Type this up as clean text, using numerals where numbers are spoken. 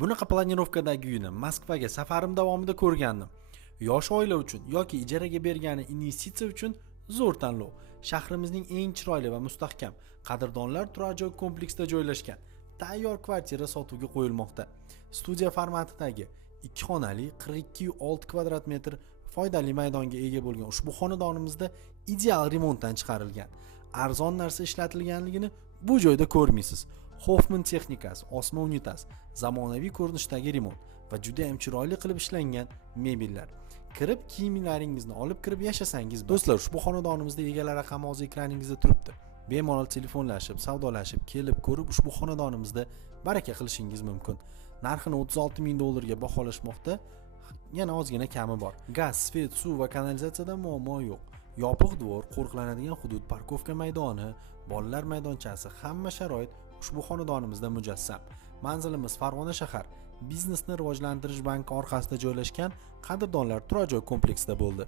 Bunaqa planirovkadagi uyni Moskvaga safarim davomida ko'rgandim. Yosh oila uchun yoki ijaraga bergani investitsiya uchun zo'r tanlov. Shahrimizning eng chiroyli va mustahkam qadrdonlar turar joy kompleksida joylashgan tayyor kvartira sotuvga qo'yilmoqda. Studiya formatidagi 2 xonali 42,6 kvadrat metr foydali maydonga ega bo'lgan ushbu xonadonimizda ideal remontdan chiqarilgan. Arzon narsa ishlatilganligini bu joyda ko'rmaysiz. Hoffman texnikasi, osma unitaz, zamonaviy ko'rinishdagi remont va juda ham chiroyli qilib ishlangan mebellar. Kirib kiyimlaringizni olib kirib yashasangiz. Do'stlar, ushbu xonadonimizda egalar raqami hozir ekraningizda turibdi. Bemalol telefonlashib, savdolashib, kelib ko'rib ushbu xonadonimizda baraka qilishingiz mumkin. Narxini 36 ming dollarga baholashmoqda. Yana ozgina kami bor. Gaz, svet, suv va kanalizatsiyada muammo yo'q. Yopiq dvor, qo'riqlanadigan hudud, parkovka maydoni, bolalar maydonchasi, hamma sharoit ushbu xonadonimizda mujassam. Manzilimiz Farg'ona shahar Biznesni rivojlantirish banki orqasida joylashgan qadrdonlar turar joy kompleksida bo'ldi.